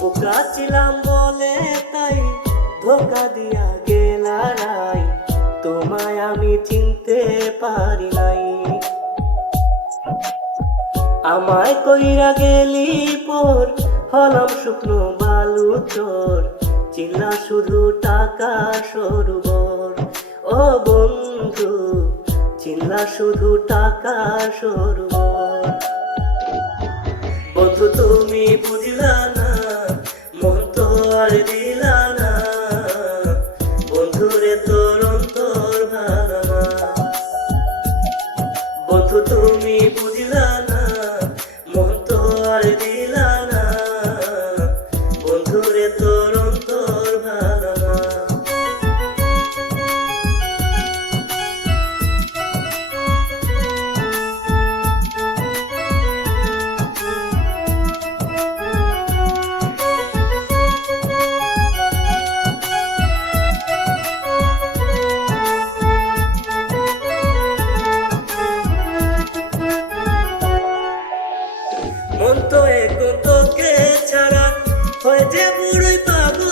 বোকা ছিলাম বলে তাই ধোকা দিয়া গেলা রাই, তোমায় আমি চিনতে পারি নাই। আমায় কইরা গেলি পর হলাম শুকনো বালু চোর, চিল্লা শুধু টাকা সরবর। ও বন্ধু চিল্লা শুধু টাকা সরবর। বন্ধু তুমি বুঝলা না, মন তো আর দিলা না, বন্ধুরে তোর অন্তর ভালো না। বন্ধু তুমি বুঝলা না, মন তো আর দিলা না, বন্ধুরে তোর অন্তর ভালো না। মন তো এখন তোকে ছাড়া হয় যে বুড়োই পাগল